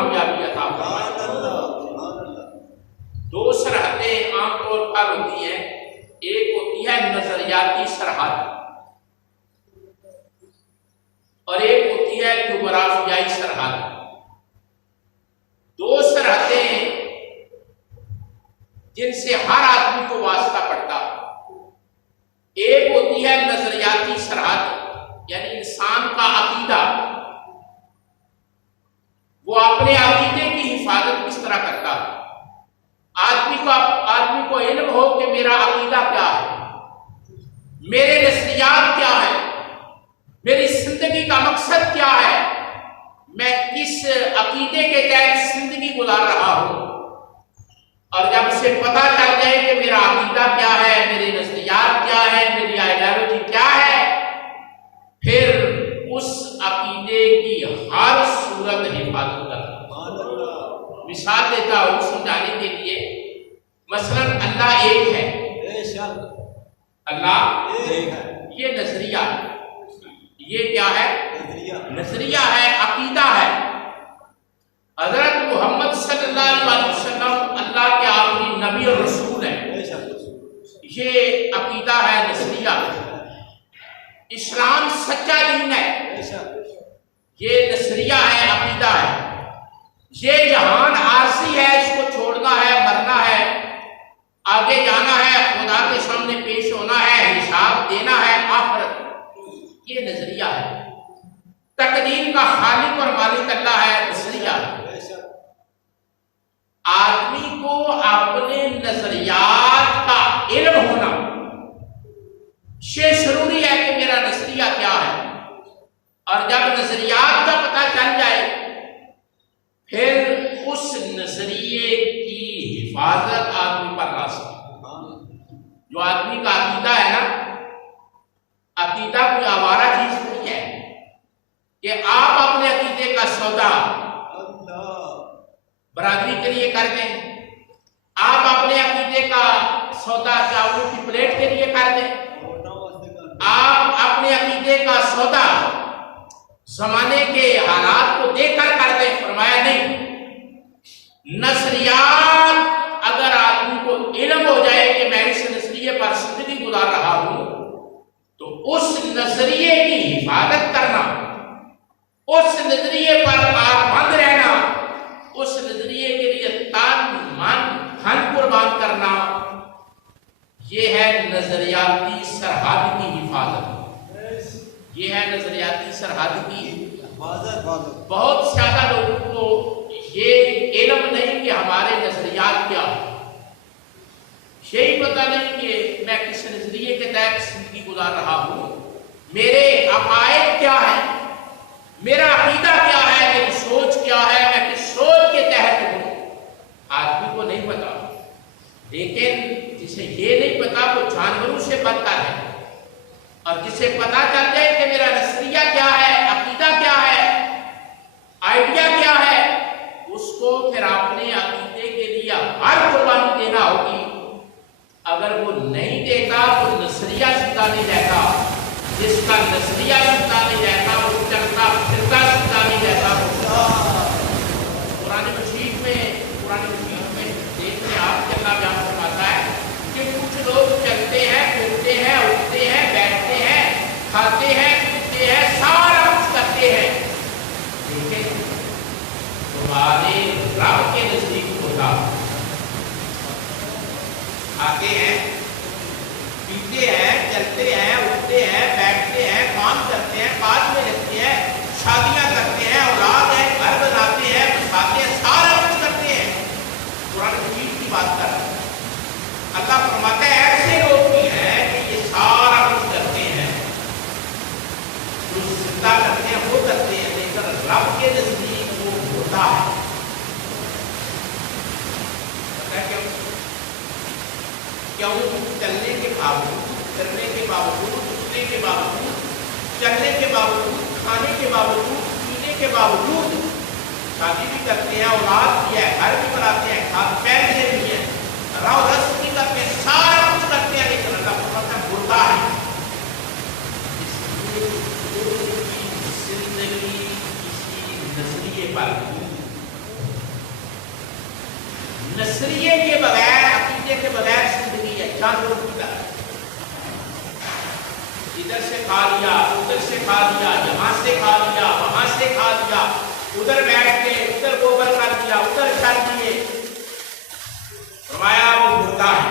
کامیابی عطا فرمائے۔ دو سرحدیں عام طور پر ہوتی ہیں، ایک ہوتی ہے نظریاتی سرحد اور ایک ہوتی ہے جغرافیائی سرحد۔ دو سرحدیں جن سے ہر آدمی کو واسطہ پڑتا، ایک ہوتی ہے نظریاتی سرحد، یعنی انسان کا عقیدہ، وہ اپنے عقیدے کی حفاظت کس طرح کرتا۔ آدمی کو علم ہو کہ میرا عقیدہ کیا ہے، میرے نظریات کیا ہے، میری زندگی کا مقصد کیا ہے، میں کس عقیدے کے تحت زندگی گزار رہا ہوں۔ اور جب اسے پتہ چل جائے کہ میرا عقیدہ کیا ہے، میرے نظریات کیا ہے، میری آئیڈیالوجی کیا ہے، پھر اس عقیدے کی ہر صورت حفاظت کرنا۔ مثال دیتا ہوں سمجھانے کے لیے، مثلا اللہ ایک ہے، اللہ ایک ہے، یہ نظریہ ہے، یہ کیا ہے؟ نظریہ ہے، عقیدہ ہے۔ حضرت محمد صلی اللہ علیہ وسلم اللہ کے آخری نبی اور رسول ہیں، یہ عقیدہ ہے، نظریہ ہے۔ اسلام سچا دین ہے، یہ نظریہ ہے، عقیدہ ہے۔ یہ جہان عارضی ہے، اس کو چھوڑنا ہے، مرنا ہے، آگے جانا ہے، خدا کے سامنے پیش ہونا ہے، حساب دینا ہے، آخرت، یہ نظریہ ہے۔ تقدیر کا خالق اور مالک اللہ ہے، نظریہ ہے۔ آدمی کو اپنے نظریات کا علم ہونا، یہ ضروری ہے کہ میرا نظریہ کیا ہے، اور جب نظریات کا پتہ چل جائے پھر اس نظریے کی حفاظت آدمی پر لازم ہے۔ جو آدمی کا عقیدہ ہے نا، عقیدہ کوئی آوارہ چیز نہیں ہے کہ آپ اپنے عقیدے کا سودا برادری کے لیے کر دیں، آپ اپنے عقیدے کا سودا چاولوں کی پلیٹ کے لیے کر دیں، آپ اپنے عقیدے کا سودا زمانے کے حالات کو دیکھ کر دیں۔ فرمایا نہیں، نظریات اگر آدمی کو علم ہو جائے کہ میں اس نظریے پر زندگی گزار رہا ہوں، تو اس نظریے کی حفاظت کرنا، اس نظریے پر پابند رہنا، اس نظریے کے لیے تن من دھن قربان کرنا، یہ ہے نظریاتی سرحد کی حفاظت، یہ ہے نظریاتی سرحد کی حفاظت۔ بہت زیادہ لوگوں کو یہ علم نہیں کہ ہمارے نظریات کیا ہے، یہی پتہ نہیں کہ میں کس نظریے کے تحت زندگی گزار رہا ہوں، میرے عقائد کیا ہے، میرا عقیدہ کیا ہے، میری سوچ کیا ہے، میں کس سوچ کے تحت ہوں، آدمی کو نہیں پتا۔ لیکن جسے یہ نہیں پتا وہ جانوروں سے بدتر ہے، اور جسے پتا چل جائے کہ میرا نظریہ کیا ہے، عقیدہ کیا ہے، آئیڈیا کیا ہے، اس کو پھر اپنے عقیدے کے لیے ہر قربانی دینا ہوگی۔ اگر وہ نہیں دیتا تو نظریہ زندہ نہیں رہتا، جس کا نظریہ زندہ نہیں رہتا وہ چلتا پھرتا زندہ نہیں رہتا۔ قرآن مجید میں دیکھتے آپ کے اللہ بیان فرماتا ہے کہ کچھ لوگ چلتے ہیں، پھرتے ہیں، اٹھتے ہیں، بیٹھتے ہیں، کھاتے ہیں، پیتے ہیں، سارا کچھ کرتے ہیں، لیکن تمہارے رب کے نزدیک ہوتا، کھاتے ہیں، پیتے ہیں، چلتے ہیں، اٹھتے ہیں، بیٹھتے ہیں، کام کرتے ہیں، پاس میں رہتے ہیں، شادیاں کرتے ہیں، اولاد ہے، گھر بناتے ہیں، بساتے ہیں، سارا کچھ کرتے ہیں۔ قرآن مجید کی بات کر رہے ہیں، اللہ فرماتا ہے ایسے لوگ بھی ہیں کہ یہ سارا کچھ کرتے ہیں، جو زندہ کرتے ہیں وہ کرتے ہیں، لیکن رب کے نزدیک وہ ہوتا ہے۔ پتہ کیوں؟ چلنے کے باوجود، کرنے کے باوجود، اٹھنے کے باوجود، چلنے کے باوجود، کھانے کے باوجود، پینے کے باوجود، شادی بھی کرتے ہیں، اولاد بھی ہے، گھر بھی بناتے ہیں، کھاد پہنتے بھی ہیں، راو رس بھی کرتے ہیں، سارا کچھ کرتے ہیں، لیکن اللہ فرماتا ہے ہوتا ہے۔ زندگی کسی نظریے پر کے بغیر زندگی ہے، جانوروں کی طرح، ادھر سے کھا لیا، ادھر سے کھا لیا، یہاں سے کھا لیا، وہاں سے کھا لیا، ادھر بیٹھ کے ادھر گوبر کر دیا، ادھر کر دیے، فرمایا وہ مردہ ہے۔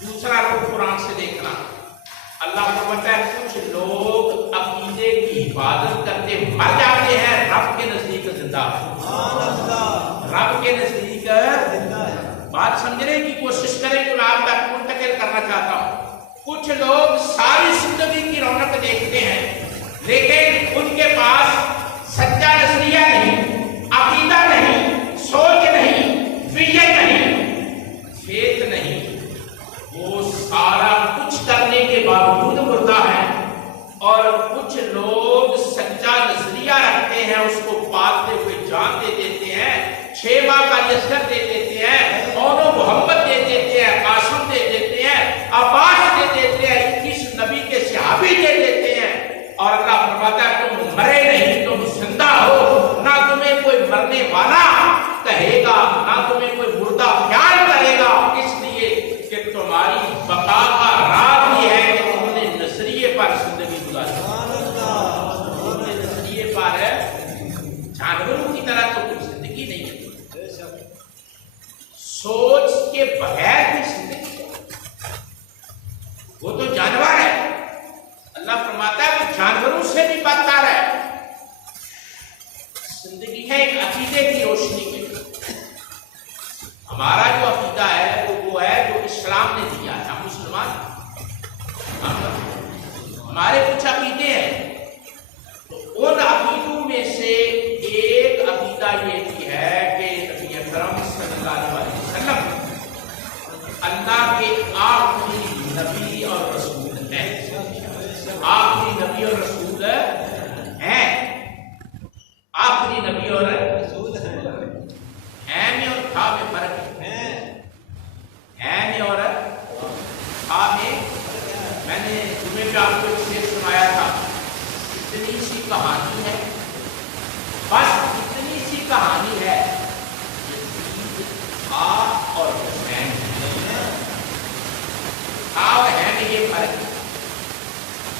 دوسرا رخ قرآن سے دیکھنا، اللہ فرماتا ہے کچھ لوگ عقیدے کی حفاظت کرتے مر جاتے ہیں، رب کے نزدیک زندہ، رب کے نزدیک بات سمجھنے کی کوشش کریں کہ میں آپ تک منتقل کرنا چاہتا ہوں۔ کچھ لوگ ساری زندگی کی رونق دیکھتے ہیں لیکن ان کے پاس سچا نظریہ نہیں، عقیدہ نہیں، سوچ نہیں، ویژن نہیں، فیت نہیں، وہ سارا کچھ کرنے کے باوجود مردہ ہے۔ اور کچھ لوگ سچا نظریہ رکھتے ہیں، اس کو پالتے ہوئے جان دے دیتے ہیں، 6 ماہ کا یسر دے دیتے ہیں، اور محمد دے دیتے ہیں، قاسم دے دیتے ہیں، عباس دے دیتے ہیں، 21 نبی کے صحابی دے دیتے ہیں، اور اللہ فرماتا ہے تم مرے نہیں، تم زندہ ہو، نہ تمہیں کوئی مرنے والا کہے گا، نہ تمہیں کوئی مردہ خیال کرے گا، اس لیے کہ تمہاری بقا کا راز یہ ہے کہ تم نے نظریے پر زندگی گزاری، تم نے نظریے پر جانوروں کی طرح تو کچھ زندگی نہیں ہے، سوچ کے بغیر بھی زندگی ہے، وہ تو جانور ہے، اللہ فرماتا ہے وہ جانوروں سے بھی بدتر ہے۔ زندگی ہے ایک عقیدے کی روشنی میں، ہمارا جو عقیدہ ہے وہ ہے جو اسلام نے دیا ہے، ہم مسلمان، ہمارے کچھ عقیدے ہیں، تو ان عقیدوں میں سے ایک عقیدہ یہ بھی ہے کہ نبی اکرم صلی اللہ علیہ وسلم اللہ کے آخری نبی اور رسول ہیں، آخری نبی اور رسول ہیں، آخری نبی اور رسول ہیں میں اور تھا میں فرق ہے، میں اور تھا میں نے جمعے پہ آپ کو ایک شعر سنایا تھا، اتنی سی کہانی ہے، بس اتنی سی کہانی ہے، تھا اور حسین تھا اور ہے میں یہ فرق ہے،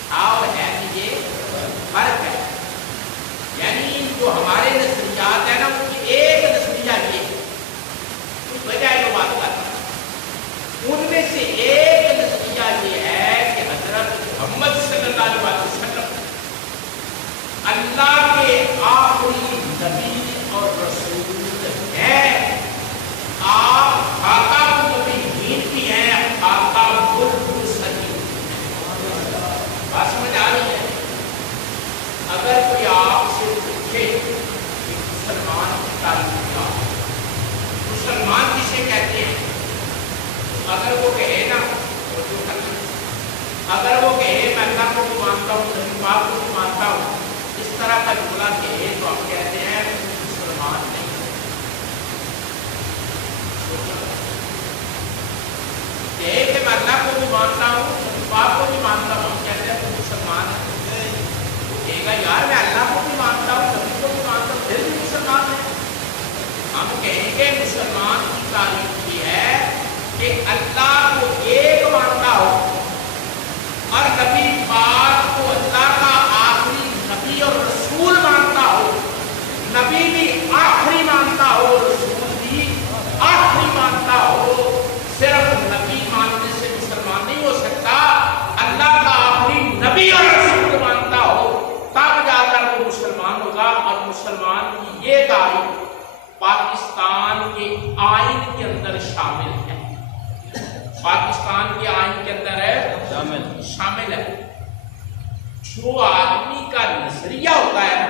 تھا اور ہے میں یہ فرق ہے، یعنی جو ہمارے نظریات ہیں نا ان کی ایک نظریہ یہ ہے، اس وجہ جو بات کرتا ہے ان میں سے ایک نظریہ یہ ہے کہ حضرت محمد صلی اللہ علیہ وسلم اللہ کے آخری نبی اور رسول ہیں، آپ خاتم النبیین بھی ہیں، خاتم المرسلین، بات سمجھ آ رہی ہے؟ اگر کوئی آپ سے پوچھے کہ مسلمان کی تعریف کیا، مسلمان کسے کہتے ہیں، اگر وہ کہے نا تو جو کرنا، اگر وہ کہے میں اللہ کو بھی مانتا ہوں، نبی پاک کو بھی مانتا ہوں، اس طرح کا جملہ کہے تو ہم کہتے ہیں مسلمان نہیں، کہے کہ میں اللہ کو بھی مانتا ہوں، نبی پاک کو بھی مانتا ہوں، ہم کہتے ہیں مسلمان نہیں، کہے گا یار میں اللہ کو بھی مانتا ہوں، نبی کو بھی مانتا ہوں، پھر بھی مسلمان ہے، ہم کہیں گے مسلمان کی تعریف یہ ہے کہ اللہ کو ایک مانتا ہو اور نبی پاک کو اللہ کا آخری نبی اور رسول مانتا ہو، نبی بھی آخری مانتا ہو، رسول بھی آخری مانتا ہو، صرف نبی ماننے سے مسلمان نہیں ہو سکتا، اللہ کا آخری نبی اور رسول مانتا ہو تب جا کر وہ مسلمان ہوگا۔ اور مسلمان کی یہ تعریف پاکستان کے آئین کے اندر شامل ہے، پاکستان کے آئین کے اندر ہے شامل ہے۔ جو آدمی کا نظریہ ہوتا ہے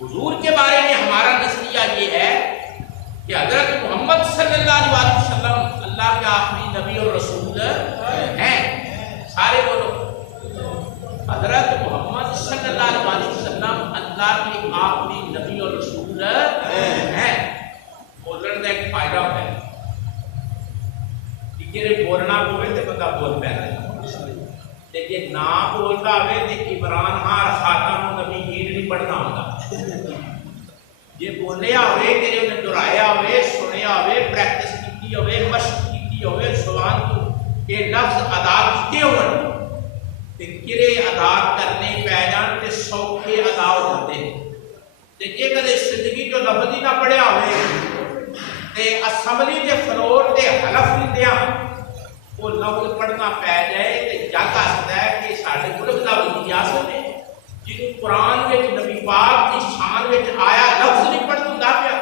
حضور کے بارے میں، ہمارا نظریہ یہ ہے کہ حضرت محمد صلی اللہ علیہ وسلم اللہ کے آخری نبی اور رسول ہیں، سارے بولو حضرت محمد صلی اللہ علیہ وسلم اللہ کے آخری نبی اور رسول ہیں۔ بولنے کا ایک فائدہ ہوتا ہے کہ بولنا ہوئے تو بندہ بول پہ، لیکن نہ بولتا ہوئے تو عمران ہار خاتم النبیین نہیں پڑھنا ہوگا، یہ بولیا ہوئے تیرے انہیں دہرایا ہوئے، سنیا ہوئے، پریکٹس کی ہوئے، مشق کی کی ہوئے زبان تو یہ لفظ ادا کیتے ہوئے تے کرے ادا کرنے پہ جان تے سوکھے ادا ہو جاتے ہیں تے جے کدے زندگی جو لفظ ہی نہ پڑھیا ہوئے تے اسمبلی دے فلور تے حلف لیندیاں وہ لفظ پڑھنا پہ جائے تے جگ آستا ہے کہ ساڈے ملک دا وزیر نے جنہوں قرآن وچ نبی پاک کی شان وچ آیا لفظ نہیں پڑھ دوندا پیا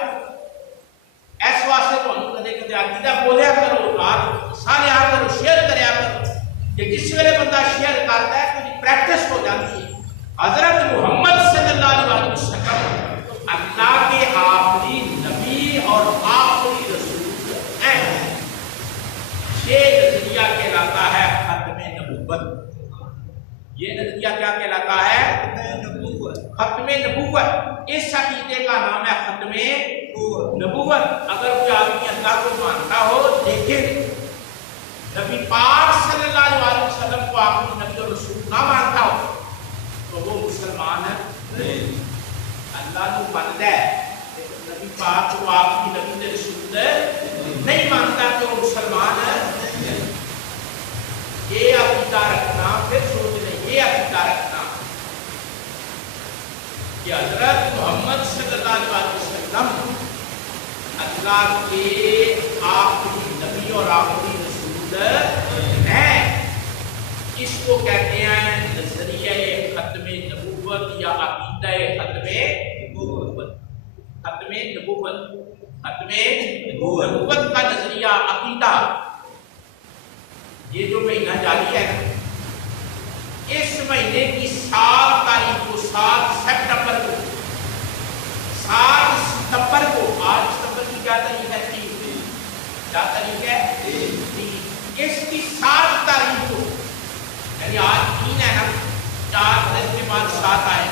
اس واسطے تانوں کدے کدے عقیدہ بولیا کرو حصہ لیا کرو شیئر کریا کرو کہ جس ویلے بندہ شیئر کرتا ہے تو پریکٹس ہو جاتی ہے حضرت محمد صلی اللہ علیہ وسلم اللہ کے آخری نبی اور آخری رسول ہیں یہ نظریہ کہلاتا ہے ختم نبوت یہ نظریہ کیا کہلاتا ہے ختم نبوت اس عقیدے کا نام ہے ختم نبوت اگر کوئی آدمی اللہ کو مانتا ہو لیکن نبی پاک صلی اللہ علیہ وسلم کو آخری نبی اور رسول نہ مانتا ہو تو وہ مسلمان ہے اللہ کو مانتا ہے نبی پاک کو آخری نبی اور رسول نہیں مانتا تو وہ مسلمان ہے یہ عقیدہ رکھنا پھر سوچ لیں یہ عقیدہ رکھنا کہ حضرت محمد صلی اللہ علیہ وسلم اللہ کے آخری نبی اور آخری رسول ہیں اس کو کہتے ہیں نظریہ ختم نبوت یا عقیدہ ختم نبوت ختم نبوت ختم نبوت کا نظریہ عقیدہ یہ جو مہینہ جاری ہے اس مہینے کی 7 تاریخ کو 7 سپٹمبر کو 7 ستمبر کو آج ستمبر کی کیا تاریخ ہے کیا تاریخ ہے اس کی 7 تاریخ کو یعنی آج 3 ہے نا 4 دن کے بعد 7 آئے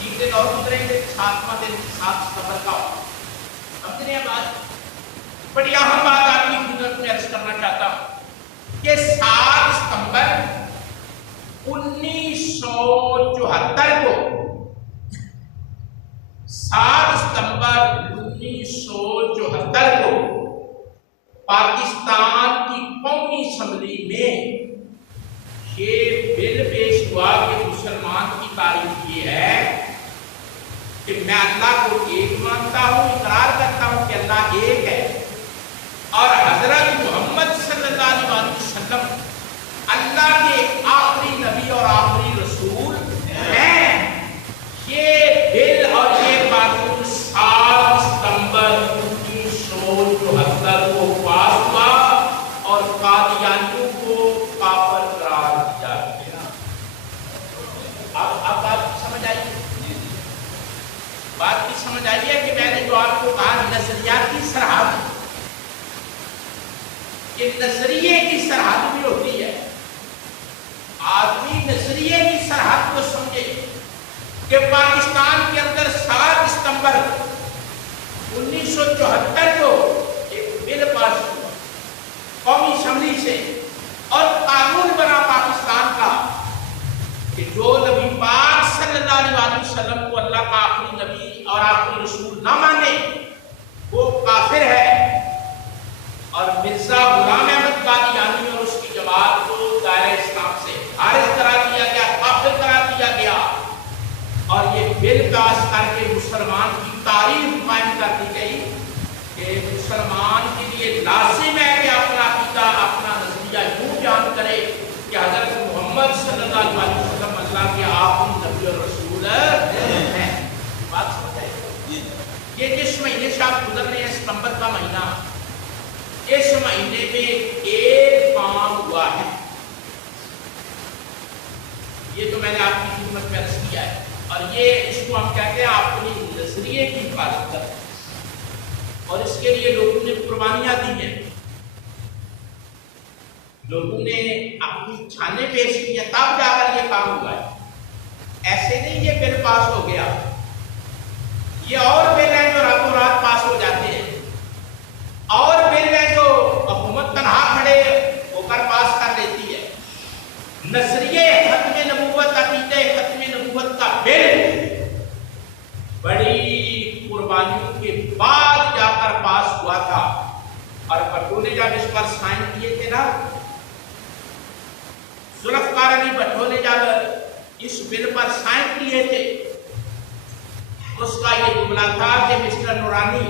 3 دن اور گزریں گے 7واں دن 7 ستمبر کا سمجھ رہے ہیں بات بڑی اہم بات آپ کی خدمت میں عرض کرنا چاہتا ہوں کہ 7 ستمبر 1974 کو 7 ستمبر 1974 کو پاکستان کی قومی اسمبلی میں یہ بل پیش ہوا کہ مسلمان کی تعریف یہ ہے کہ میں اللہ کو ایک مانتا ہوں اقرار کرتا ہوں کہ اللہ ایک ہے اور حضرت محمد صلی اللہ علیہ وسلم اللہ کے آخری نبی اور آخری رسول ہیں یہ بل اور یہ قانون 7 ستمبر 1974 کو پاس ہوا اور قادیانیوں کو کافر قرار دیا گیا اب بات سمجھ آئی بات کی سمجھ آئی ہے کہ میں نے جو آپ کو کہا نظریاتی سرحد کہ نظریے کی سرحد بھی ہوتی ہے آدمی نظریے کی سرحد کو سمجھے کہ پاکستان کے اندر 7 ستمبر 1974 کو ایک بل پاس ہوا قومی اسمبلی سے اور قانون بنا پاکستان کا کہ جو نبی پاک صلی اللہ علیہ وسلم کو اللہ کا آخری نبی اور آخری رسول نہ مانے وہ کافر ہے اور مرزا غلام احمد قادیانی اور اس کی جماعت کو دائرہ اسلام سے خارج کرا دیا گیا کافر کرا دیا گیا اور یہ بل پاس کر کے مسلمان کی تعریف قائم کر دی گئی کہ مسلمان کے لیے لازم ہے کہ اپنا عقیدہ اپنا نظریہ یوں بیان کرے کہ حضرت محمد صلی اللہ علیہ وسلم اللہ کے آخری نبی اور رسول ہیں بات سمجھ آئی یہ جس مہینے سے آپ گزر رہے ہیں ستمبر کا مہینہ اس مہینے میں ایک کام ہوا ہے یہ تو میں نے آپ کی خدمت میں عرض کیا ہے اور یہ اس کو ہم کہتے ہیں اپنی نظریے کی حفاظت کرنا اور اس کے لیے لوگوں نے قربانیاں دی ہیں لوگوں نے اپنی چھانے پیش کی ہیں تب جا کر یہ کام ہوا ہے ایسے نہیں یہ بل پاس ہو گیا یہ اور بل ہیں جو راتوں رات پاس ہو جاتے ہیں اور بل ہیں جو حکومت تنہا کھڑے ہو کر پاس کر لیتی ہے نظریے ختم نبوت عقیدہ ختم نبوت کا بل بڑی قربانیوں کے بعد جا کر پاس ہوا تھا اور بھٹو نے جب اس پر سائن کیے تھے نا، ذوالفقار علی بھٹو نے جب اس بل پر سائن کیے تھے، اس کا یہ جملہ تھا کہ مسٹر نورانی،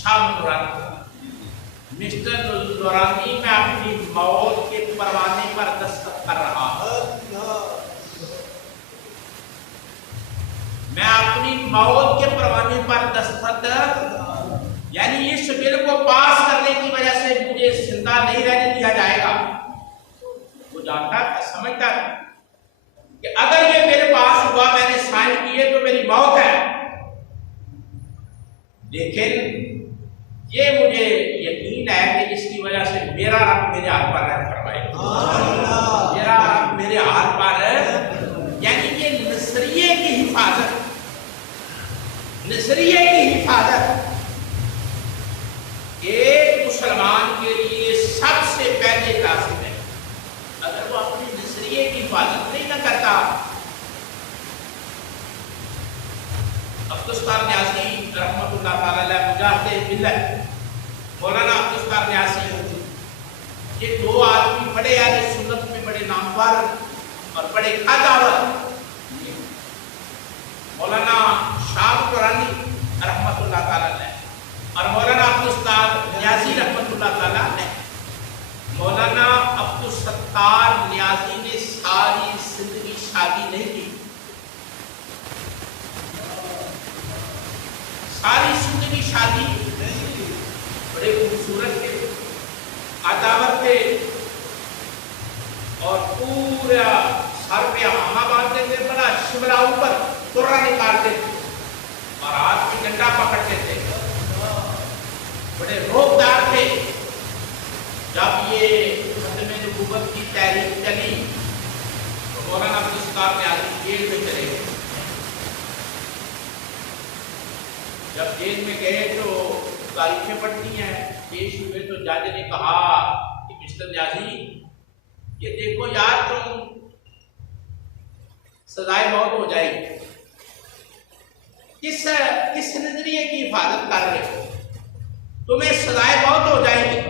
شاہ نورانی، مسٹر نورانی، میں اپنی موت کے پروانے پر دستخط کر رہا ہوں، میں اپنی موت کے پروانے پر دستخط، یعنی اس بل کو پاس کرنے کی وجہ سے مجھے زندہ نہیں رہنے دیا جائے گا۔ وہ جانتا تھا، سمجھتا تھا کہ اگر یہ بل پاس ہوا، میں نے سائن کیے تو میری موت ہے، لیکن یہ مجھے یقین ہے کہ اس کی وجہ سے میرا رب میرے ہاتھ پر رحم فرمائے گا، میرا رب میرے ہاتھ پر، یعنی یہ نظریے کی حفاظت، نظریے کی حفاظت ایک مسلمان کے لیے سب سے پہلے لازم ہے۔ اگر وہ اپنے نظریے کی حفاظت نہیں نہ کرتا، عبدالستار نیازی رحمۃ اللہ تعالی علیہ، مجاہد ملت مولانا عبدالستار نیازی، یہ دو آدمی بڑے اہل سنت میں بڑے نامور اور بڑے خاطاور، مولانا شاہ قرآنی رحمۃ اللہ تعالی علیہ اور مولانا عبدالستار نیازی رحمۃ اللہ تعالی علیہ۔ مولانا عبدالستار نیازی نے ساری زندگی شادی نہیں کی، ساری زندگی شادی نہیں کی، بڑے خوبصورت تھے، عطاور تھے، اور پورا سر پہ عامہ باندھتے تھے، بڑا شملہ اوپر تورا نکالتے تھے اور ہاتھ میں ڈنڈا پکڑتے تھے، بڑے روبدار تھے۔ جب یہ ختم نبوت کی تحریک چلی تو مولانا عبدالستار نیازی جیل میں چلے گئے۔ جب جیل میں گئے تو تاریخیں پڑھتی ہیں، پیش ہوئے تو جج نے کہا کہ مسٹر نیازی، یہ دیکھو یار، تم سزائے موت ہو جائے گی، کس نظریے کی حفاظت کر رہے ہو، تمہیں سزائے موت ہو جائے گی۔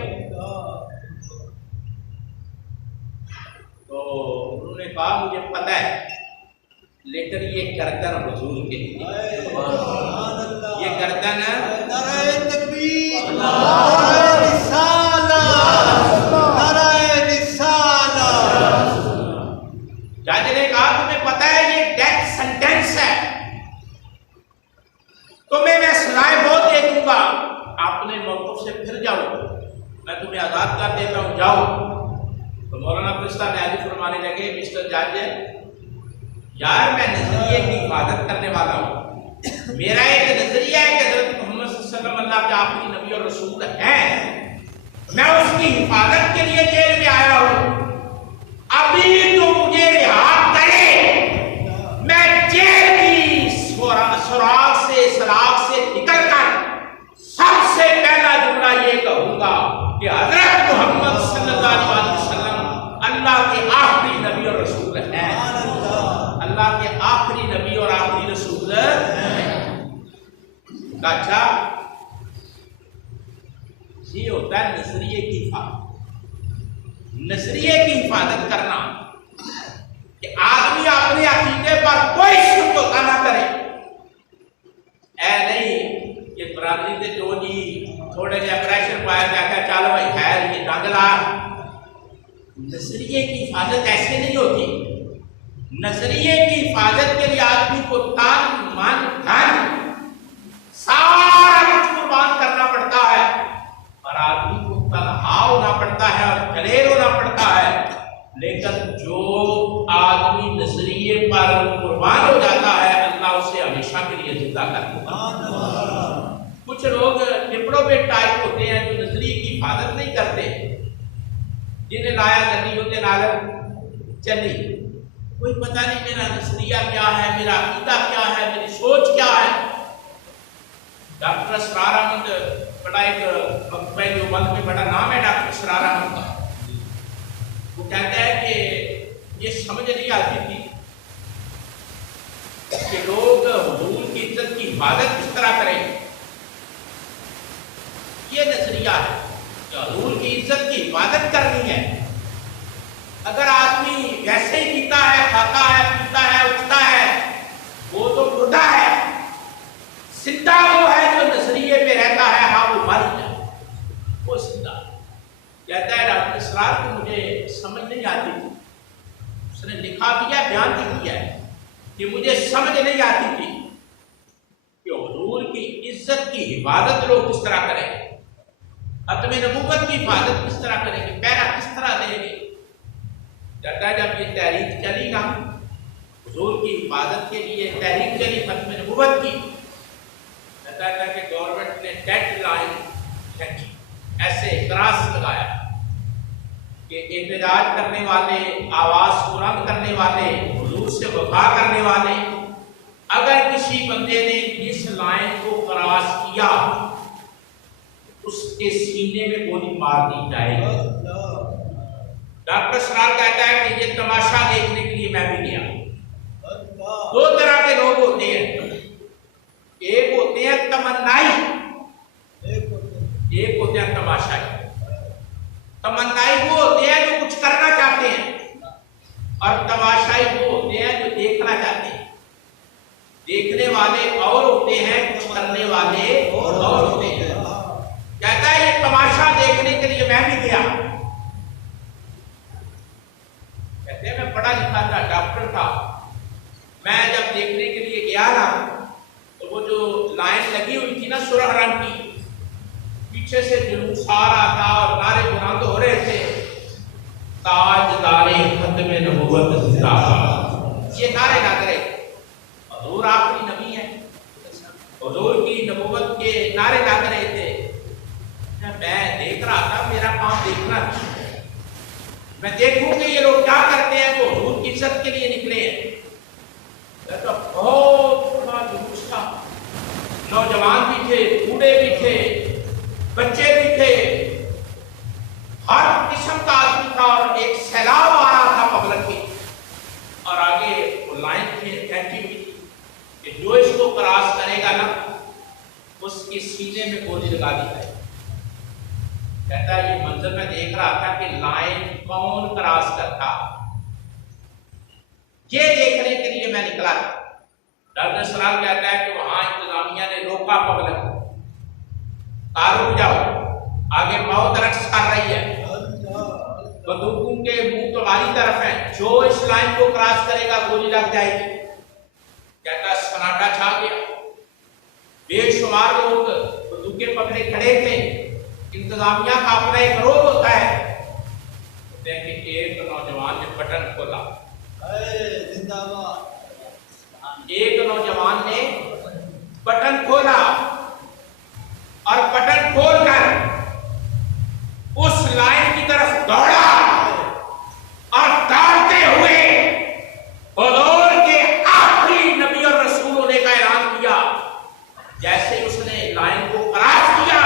تو انہوں نے کہا مجھے پتہ ہے، لیکن یہ گردن حضور کے لیے، یہ گردن نعرہ تکبیر، نعرہ رسالہ، نعرہ رسالہ۔ جج نے کہا تمہیں پتہ ہے یہ ڈیتھ سینٹینس ہے، تمہیں میں سزائے موت دے دوں گا، اپنے موقف سے پھر جاؤ، میں تمہیں آزاد کر دیتا ہوں، جاؤ۔ تو مولانا عبدالستار نیازی فرمانے لگے، مسٹر جج، یار میں نظریے کی حفاظت کرنے والا ہوں، میرا ایک نظریہ ہے کہ حضرت محمد صلی اللہ علیہ وسلم اللہ کے آخری نبی اور رسول ہیں، میں اس کی حفاظت کے لیے جیل میں آیا ہوں، ابھی تو مجھے رہا کرے، میں جیل کی سوراخ سے سلاخ سے نکل کر سب سے پہلا جملہ یہ کہوں گا کہ حضرت محمد صلی اللہ علیہ وسلم اللہ کے آخری نبی اور رسول ہیں، اللہ کے آخری نبی اور آخری رسول ہیں۔ اچھا، یہ ہوتا ہے نظریے کی حفاظت، نظریے کی حفاظت کرنا، کہ آدمی اپنے عقیدے پر کوئی سمجھوتا نہ کرے۔ اے نہیں کہ برادری کے جو جی تھوڑے جہاں پریشر پایا جا کے چل بھائی خیر یہ ڈنگ لا، نظریے کی حفاظت ایسے نہیں ہوتی۔ نظریے کی حفاظت کے لیے آدمی کو تن من دھن سارا کچھ قربان کرنا پڑتا ہے، اور آدمی کو تنہا ہونا پڑتا ہے اور دلیر ہونا پڑتا ہے، لیکن جو آدمی نظریے پر قربان ہو جاتا ہے اللہ اسے ہمیشہ کے لیے زندہ کر دیتا ہے۔ کچھ لوگ ڈپلومیٹ ٹائپ ہوتے ہیں جو نظریے کی حفاظت نہیں کرتے، جنہیں لایا گلی ہوتے ناگر چلی، کوئی پتہ نہیں میرا نظریہ کیا ہے، میرا عقیدہ کیا ہے، میری سوچ کیا ہے۔ ڈاکٹر اسرار احمد بڑا ایک مکتبہ دیوبند میں بڑا نام ہے ڈاکٹر اسرار احمد کا، وہ کہتا ہے کہ یہ سمجھ نہیں آتی تھی کہ لوگ حضور کی عزت کی حفاظت کس طرح کریں۔ یہ نظریہ ہے کہ حضور کی عزت کی حفاظت کرنی ہے. اگر آدمی ویسے ہی پیتا ہے، کھاتا ہے، پیتا ہے، اٹھتا ہے، وہ تو مردہ ہے. زندہ وہ ہے جو نظریے پہ رہتا ہے ہاں وہ مر جائے، وہ زندہ. کہتا ہے ڈاکٹر اسرار کو مجھے سمجھ نہیں آتی تھی. اس نے لکھا بھی ہے، بیان بھی کیا ہے کہ مجھے سمجھ نہیں آتی تھی کہ حضور کی عزت کی حفاظت لوگ کس طرح کریں گے، ختم نبوت کی حفاظت کس طرح کریں گے، پہرا کس طرح دیں گے. کہتا ہے جب یہ تحریک چلی نا حضور کی حفاظت کے لیے، تحریک چلی ختم نبوت کی، کہتا ہے کہ گورنمنٹ نے ڈیڈ لائن رکھی، ایسے کراس لگایا کہ احتجاج کرنے والے، آواز بلند کرنے والے، حضور سے وفا کرنے والے، اگر کسی بندے نے اس لائن کو کراس کیا اس کے سینے میں گولی مار دی جائے گی. ڈاکٹر اسرار کہتا ہے کہ یہ تماشا دیکھنے کے لیے میں بھی گیا. دو طرح کے لوگ ہوتے ہیں، ایک ہوتے ہیں تمنائی، ایک ہوتے ہیں تماشائی. تمنائی وہ ہوتے ہیں جو کچھ کرنا چاہتے ہیں، اور تماشائی وہ ہوتے ہیں جو دیکھنا چاہتے ہیں. دیکھنے والے اور ہوتے ہیں، کچھ کرنے والے اور ہوتے ہیں. کہتا ہے یہ تماشا دیکھنے کے لیے میں بھی گیا. کہتے ہیں میں پڑھا لکھا تھا، ڈاکٹر تھا. میں جب دیکھنے کے لیے گیا نا تو وہ جو لائن لگی ہوئی تھی نا سرخ رنگ کی، پیچھے سے جلوس آ رہا تھا اور نعرے بلند ہو رہے تھے، تاجدار ختم نبوت زندہ باد. یہ نعرے لگ رہے. حضور آخری نبی ہے، حضور کی نبوت کے نعرے لگ رہے تھے. میں دیکھ رہا تھا، میرا کام دیکھنا تھا. میں دیکھوں کہ یہ لوگ کیا کرتے ہیں جو حضور کی عزت کے لیے نکلے ہیں. بہت بڑا جلوس تھا، نوجوان بھی تھے، بوڑھے بھی تھے، بچے بھی تھے، ہر قسم کا آدمی تھا، اور ایک سیلاب آ رہا تھا پبلک کی. اور آگے وہ لائن کھینچی ہوئی تھی کہ جو اس کو کراس کرے گا نا اس کے سینے میں گولی لگا دی جائے. کہتا ہے یہ منظر میں دیکھ رہا تھا کہ لائن کون کراس کرتا، یہ دیکھنے کے لیے میں نکلا تھا. ڈاکٹر اسرار کہتا ہے کہ وہاں انتظامیہ نے روکا پبلک، رک جاؤ، آگے موت رقص کر رہی ہے، بندوقوں کے منہ تمہاری طرف ہیں، جو اس لائن کو کراس کرے گا گولی لگ جائے گی. کہتا سناٹا چھا گیا، بے شمار لوگ بندوقیں پکڑے کھڑے تھے. انتظامیہ کا اپنا ایک روب ہوتا ہے. دیکھیں ایک نوجوان نے بٹن کھولا، ایک نوجوان نے بٹن کھولا اور بٹن کھول کر اس لائن کی طرف دوڑا اور دوڑتے ہوئے حضور کے آخری نبی اور رسول ہونے کا اعلان کیا. جیسے اس نے لائن کو کراس کیا،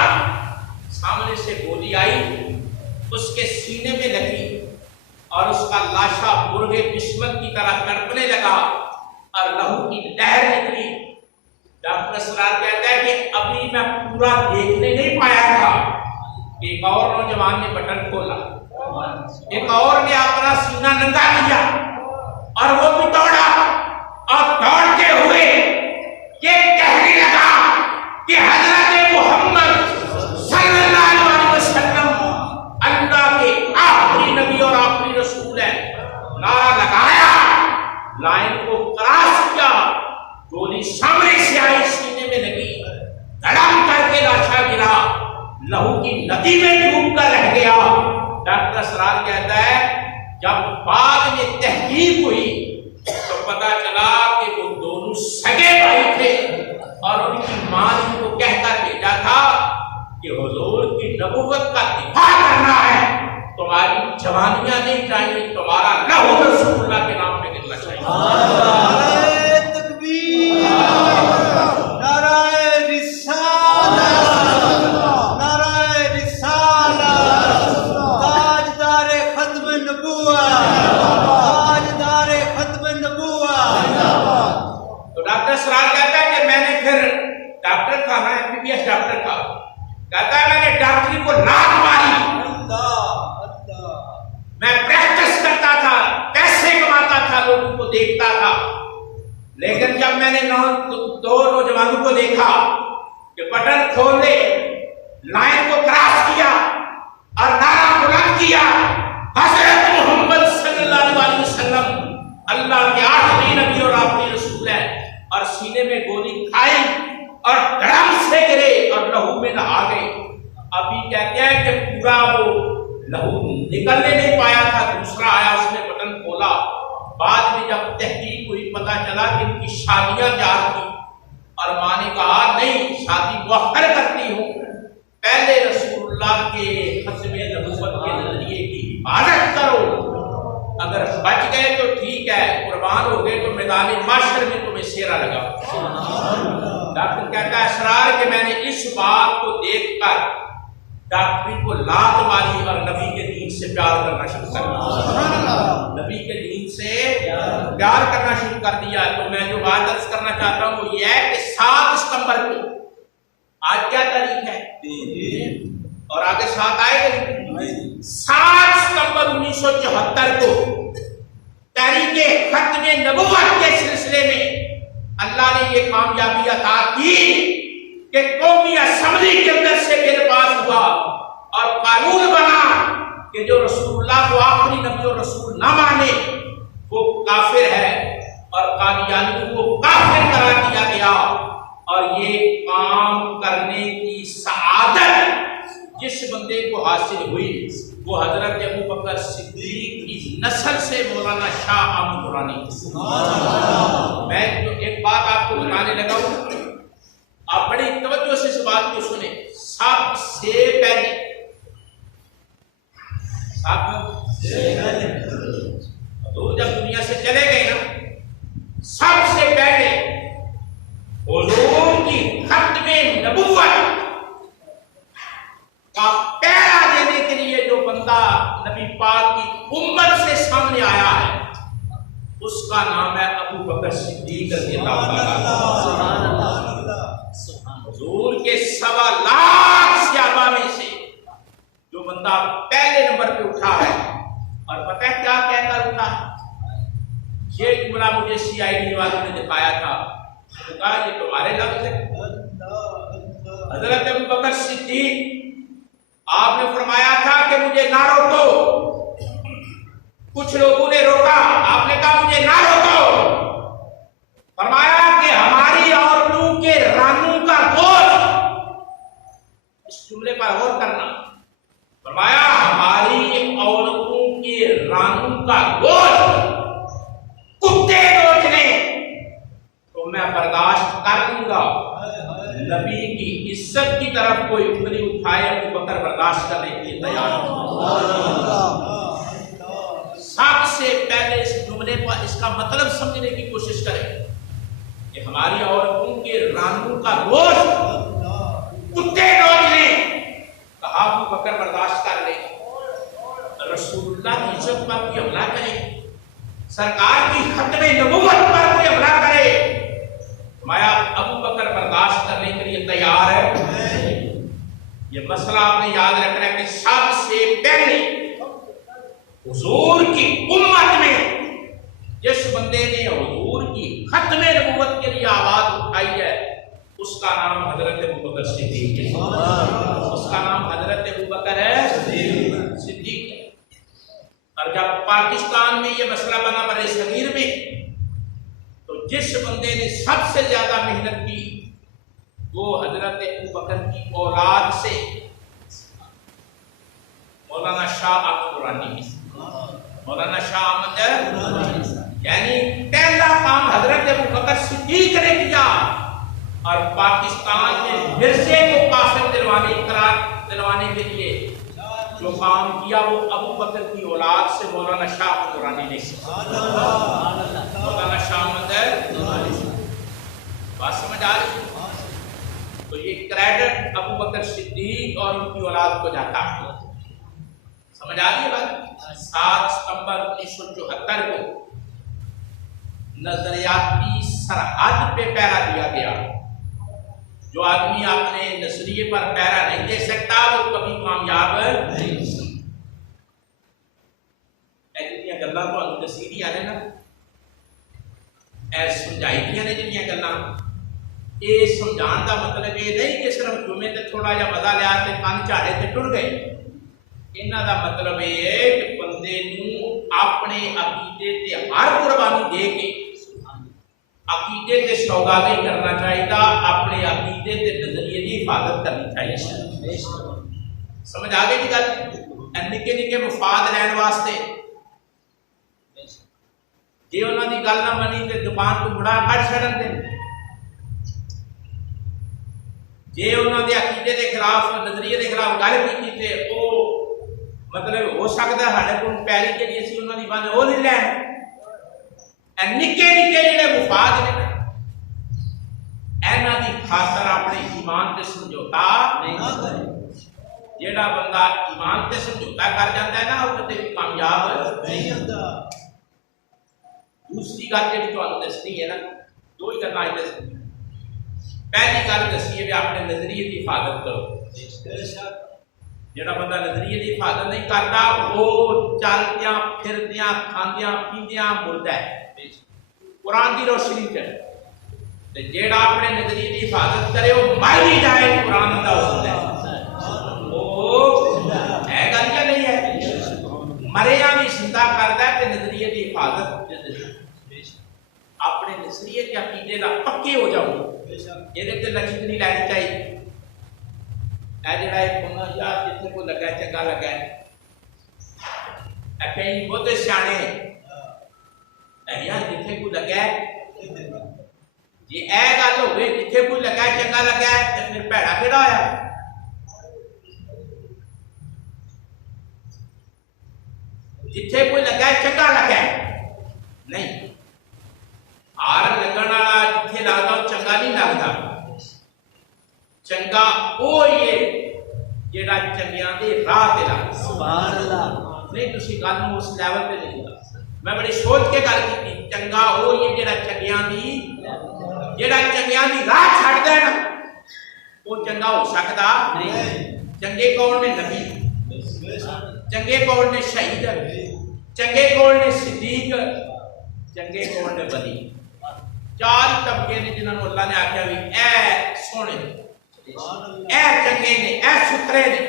سامنے سے گولی آئی، اس کے سینے میں لگی اور اس کا لاشا مرغے قسمت کی طرح تڑپنے لگا اور لہو کی لہر نکلی. ڈاکٹر اسرار کہتا ہے کہ ابھی میں پورا دیکھنے نہیں پایا تھا، ایک اور نوجوان نے بٹن کھولا، ایک اور نے اپنا سینہ ننگا کیا اور وہ بھی دوڑا اور دوڑتے ہوئے یہ کہنے لگا کہ حضرت محمد صلی اللہ علیہ وسلم اللہ کے آخری نبی اور آخری رسول ہے. نعرہ لگایا، لائن کو کراس کیا، گولی سامنے سے آئی، سینے میں لگی، دھڑام کر کے لاشا گرا، لہو کی ندی میں ڈوب کر رہ گیا. ڈاکٹر اسرار کہتا ہے جب بعد میں تحقیق ہوئی تو پتا چلا کہ وہ دونوں سگے بھائی تھے اور ان کی ماں نے کو کہہ کر بھیجا تھا کہ حضور کی نبوت کا دفاع کرنا ہے، تمہاری جوانیاں نہیں چاہیے، تمہارا لہو رسول اللہ کے نام پہ گرنا چاہیے. کہتا ہے میں نے ڈاکٹری کو لات ماری، میں پریکٹس کرتا تھا، پیسے کماتا تھا، لوگوں کو دیکھتا تھا، لیکن جب میں نے دو نوجوانوں کو دیکھا کہ بٹن کھولے، لائن کو کراس کیا اور نعرہ بلند کیا حضرت محمد صلی اللہ علیہ وسلم اللہ کے آخری نبی اور آخری رسول ہے، اور سینے میں گولی کھائی اور دھڑام سے گرے اور لہو میں نہا گئے. ابھی کہتے ہیں کہ پورا وہ لہو نکلنے نہیں پایا تھا، دوسرا آیا اس نے بٹن کھولا. بعد میں جب تحقیق ہوئی پتا چلا کہ ان کی شادیاں تیار تھی، اور ماں نے کہا نہیں شادی مؤخر کرتی ہوں، پہلے رسول اللہ کے ختم نبوت کے نظریے کی حفاظت کرو، اگر بچ گئے تو ٹھیک ہے، قربان ہو گئے تو میدان معاشر میں تمہیں سیرا لگا. ڈاکٹر کہتا ہے اسرار کہ میں نے اس بات کو دیکھ کر ڈاکٹری کو لات ماری اور نبی کے دین سے پیار کرنا شروع کر دیا. نبی کے دین سے پیار کرنا شروع کر دیا. تو میں جو بات عرض کرنا چاہتا ہوں وہ یہ ہے کہ 7 ستمبر کو آج کیا تاریخ ہے اور آگے 7 آئے گا. 7 ستمبر 1974 کو تحریک ختم نبوت کے سلسلے میں اللہ نے یہ کامیابی عطا کی کہ قومی اسمبلی کے اندر سے بل پاس ہوا اور قانون بنا کہ جو رسول اللہ کو آخری نبی اور رسول نہ مانے وہ کافر ہے، اور قادیانیوں کو کافر قرار دیا گیا. اور یہ کام کرنے کی سعادت جس بندے کو حاصل ہوئی وہ حضرت ابوبکر صدیق کی نسل سے مولانا شاہ احمد درانی. میں جو ایک بات آپ کو بتانے لگا ہوں، آپ بڑی توجہ سے اس بات کو سنیں. سب سے پہلے حضور جب دنیا سے چلے گئے نا، سب سے پہلے حضور کی ختم نبوت کا پیرا دینے کے لیے جو بندہ نبی پاک کی امت سے سامنے آیا ہے اس کا نام ہے ابو بکر صدیق رضی اللہ عنہ. حضور کے 1.25 لاکھ صحابہ میں سے جو بندہ پہلے نمبر پہ اٹھا ہے، اور پتہ ہے کیا کہہ کر اٹھا؟ یہ جملہ مجھے CID والوں نے دکھایا تھا، کہا یہ تمہارے لفظ ہے. حضرت ابو بکر صدیق آپ نے فرمایا تھا کہ مجھے نہ روکو. کچھ لوگوں نے روکا، آپ نے کہا مجھے نہ روکو. فرمایا کہ ہماری عورتوں کے رانوں کا گوشت، اس جملے پر غور کرنا، فرمایا ہماری عورتوں کے رانوں کا گوشت کتے نوچ لیں تو میں برداشت کر لوں گا. نبی کی عزت کی طرف کوئی انگلی اٹھائے ابو بکر برداشت کرنے کے لیے تیار. سب سے پہلے اس جملے پر اس کا مطلب سمجھنے کی کوشش کریں کہ ہماری عورتوں کے رانوں کا گوشت کتے نوچ لیں، کہا ابو بکر برداشت کر لیں. رسول اللہ کی عزت پر کوئی حملہ کرے، سرکار کی ختم نبوت پر کوئی حملہ کرے، مایا ابو بکر برداشت کرنے کے لیے تیار ہے. یہ مسئلہ آپ نے یاد رکھنا ہے کہ سب سے پہلے حضور کی امت میں جس بندے نے حضور کی ختم نبوت کے لیے آواز اٹھائی ہے اس کا نام حضرت ابو بکر صدیق ہے. اس کا نام حضرت ابو بکر ہے صدیق ہے. اور جب پاکستان میں یہ مسئلہ بنا برے صغیر میں تو جس بندے نے سب سے زیادہ محنت کی وہ حضرت ابو بکر کی اولاد سے مولانا شاہ احمد درانی. مولانا شاہ احمد یعنی پہلا کام حضرت ابو بکر صدیق نے کیا، اور پاکستان میں مرزے کو کافر دلوانے کے لیے جو کام کیا وہ ابو بکر کی اولاد سے مولانا شاہ احمد درانی نے کیا. مولانا شاہ احمد بات سمجھ آ رہی؟ تو یہ کریڈٹ ابو بکر صدیق اور ان کی اولاد کو جاتا ہے. سمجھ آ رہی ہے بات؟ 7 ستمبر 1974 کو نظریاتی سرحد پہ پہرا دیا گیا. جو آدمی اپنے نظریے پر پہرا نہیں دے سکتا وہ کبھی کامیاب نہیں ہو سکتا۔ جنیاں گلاں تمہیں دسی دیا نے نا، اے سمجھائی دیا نے جنیاں گلاں، یہ سمجھان کا مطلب یہ نہیں کہ صرف جمعے تے تھوڑا جا مزہ لیا تے کان جھاڑے تے ٹر گئے۔ انہاں دا مطلب یہ ہے کہ بندے نوں اپنے عقیدے تے ہر قربانی دے کے عقیدے تے سوگاتی کرنا چاہیے، اپنے عقیدے تے نظریے کی حفاظت کرنی چاہیے۔ سمجھ آ گئی جی گل؟ نکے نکے مفاد لین واسطے جی انہوں کی گل نہ منی تو دکان کو مڑا کٹ چڑن دے، جی انہوں کے عقیدے کے خلاف نظریے کے خلاف گل کی تو وہ مطلب ہو سکتا ہے ہمارے کو پیری جی اسی انہوں کی بند وہ نہیں لین۔ نکے نکے جڑے مفاد نے انہاں دی خاطر اپنے ایمان تے سمجھوتا نہیں کرنا۔ جیڑا بندہ ایمان تے سمجھوتا کر جاتا ہے نا وہ کدے بھی کامیاب نہیں ہوتا۔ دوسری گل جی تمہیں دسنی ہے نا، دو ہی گلاں دسنی۔ پہلی گل دسی ہے کہ اپنے نظریے کی حفاظت کرو۔ جڑا بندہ نظریے کی حفاظت نہیں کرتا وہ چلدیاں پھردیاں کھاندیاں پیندیاں مردا ہے قرآن کی روشنی چ۔ جیڑا اپنے نظریے کی حفاظت کرے وہ مر ہی جائے، قرآن کا حکم ہے۔ وہ ہے گل کیا نہیں ہے؟ مریا بھی زندہ کرتا ہے کہ نظریے کی حفاظت اپنے نظریے کے عقیدے کا پکے ہو جاؤ، یہ لچک نہیں لینی چاہیے۔ اے جڑا ایک بندہ یار جتنے کو لگا ہے چنگا لگا ہے، کہیں بہت سیانے یار جتنے کو لگا ہے جی اے گل ہوئے جتنے کو لگا ہے چنگا لگا ہے تو پھر بھڑا کہڑا ہویا؟ جتنے کوئی لگا ہے چنگا لگا ہے نہیں، آر لگن والا جتنے لگتا وہ چنگا نہیں لگتا۔ چنگا وہ جڑا چنگیاں دے راہ تے لگدا۔ سبحان اللہ۔ نہیں تسی گل نوں اس لیول تے نہیں ہوتا، میں بڑی سوچ کے گل کیتی۔ چنگا وہ جڑا چنگیاں دی راہ چھڈدا ہے نا وہ چنگا ہو سکدا نہیں۔ چنگے کون نے؟ نبی۔ چنگے کون نے؟ شہید۔ چنگے کون نے؟ صدیق۔ چنگے کون نے؟ ولی۔ چار طبقے نے جنہاں نوں اللہ نے آکھیا بھی اے سونے، اے چنگے نے، اے ستھرے نے۔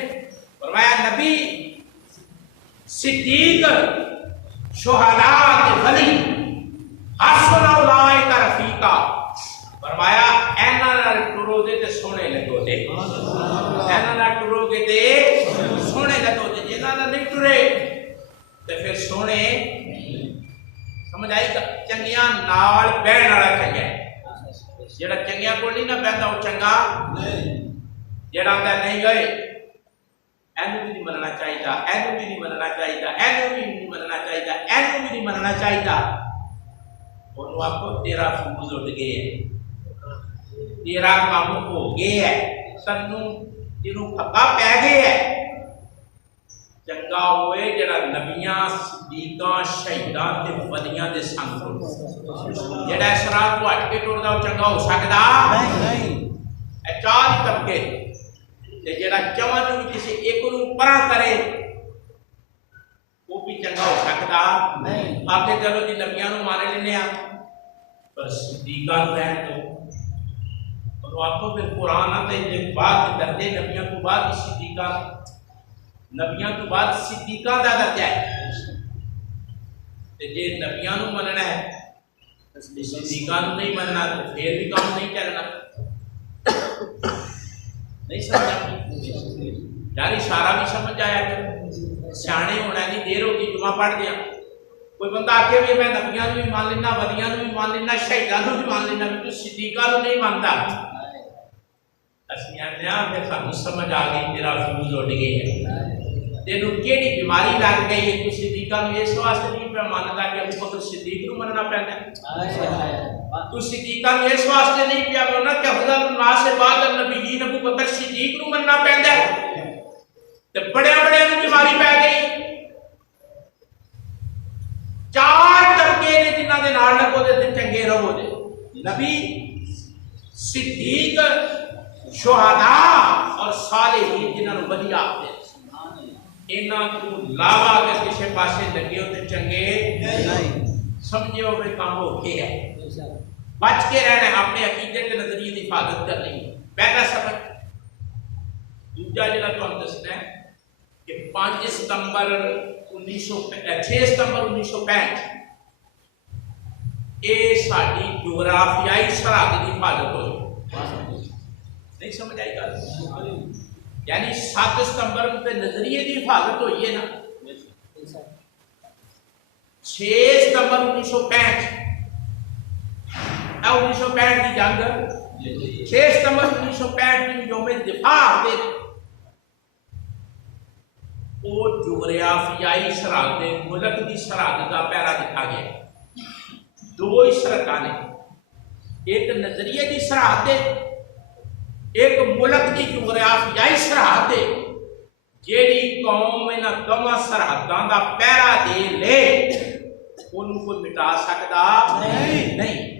فرمایا نبی، صدیق، شہداء، ولی، حسن اولئک رفیقا۔ فرمایا انہاں نال ٹرو گے تے سونے لگو گے، انہاں نال ٹرو گے تے سونے لگو گے، جنہاں نال نہیں ٹرے تے پھر سونے۔ سمجھ آئی؟ چنگیاں نال بہن والا چنگا ہے، جڑا چنگیاں کول نہیں نہ بہندا وہ چنگا نہیں۔ جڑا آندا نہیں گئے اینو بھی نہیں مننا چاہیے، اینو بھی نہیں مننا چاہیے، اینو بھی نہیں مننا چاہیے، اینو بھی نہیں مننا چاہیے، انہوں آکھو تیرا فوز اٹھ گئے ہے، تیرا کام ہو گیا ہے، تنوں تینوں پھکا پہ گئے ہے۔ چنگا ہوئے جڑا نبیاں، صدیقاں، شہیداں تے ولیاں دے سنگ ہو، جڑا اس راہ کو ہٹ کے ٹردا وہ چنگا ہو سکدا نہیں۔ اے چار ہی طبقے تے جڑا چواں چوں کسی ایک نوں پراں کرے وہ بھی چنگا ہو سکدا نہیں۔ آگے چلو جی نبیاں نوں مان لینے آ پر صدیقاں رہن دو، اور آپ کو پھر قرآن آتے ہیں بعد درجے نبیاں کو بعد صدیقاں، نبیاں تو بعد صدیقاں دا درجہ ہے۔ جے نبیاں نوں مننا ہے صدیقاں نوں نہیں مننا تو پھر بھی کام نہیں کرنا۔ نہیں سمجھا یار؟ اشارہ بھی سمجھ آیا کہ سیانے ہونا نہیں دیر ہوگی جمعہ پڑھ دیا۔ کوئی بندہ آکے بھی میں نبیاں نوں بھی مان لینا، ولیاں نوں بھی مان لینا، شہیداں نوں بھی مان لینا، تو صدیقاں نوں نہیں مانتا۔ اسی آنے پھر سانوں سمجھ آ گئی تیرا فیوز اٹھ گئے ہے، تینوں کیڑی بیماری لگ گئی ہے؟ تو صدیقاں نوں اس واسطے نہیں پہ مانتا کہ ابو بکر صدیق نوں مننا پیندا ہے، تو صدیقاں نوں اس واسطے نہیں پیا مننا کہ حضرت الناس بعد النبیین ابو بکر صدیق نوں مننا پیندا ہے، تے بڑے بڑے نوں بیماری پی گئی۔ چار طبقے نے جنہاں دے نال لگو تے چنگے رہو دے، نبی، صدیق، شہداء اور صالحین جنہوں نے ولی آتے انہاں کو لاوا اگر کسی پاسے لگے ہوتے چنگے نہیں سمجھے ہوئے کام ہو کے ہے بچ کے رہنا ہے اپنے عقیدے کے نظریے کی حفاظت کر رہی ہے پہلا سبق دوسرا جڑا تو ہم دسنا ہے کہ 6 ستمبر 1965 یہ ساری جغرافیائی سرحد کی حفاظت ہوئی نہیں سمجھ آئی گا یعنی 7 ستمبر پہ نظریے کی حفاظت ہوئی ہے نا 6 ستمبر 1965 1965 کی جنگ 6 ستمبر 1965 کی یوم دفاع دے وہ جغرافیائی سرحد ملک کی سرحد کا پیرا دکھا گیا دو ہی سرحداں نے ایک نظریے کی سرحد ایک ملک کی جغرافیائی سرحد جیڑی قوم انہاں دوواں سرحداں دا پیرا دے لے انہوں کو مٹا سکتا نہیں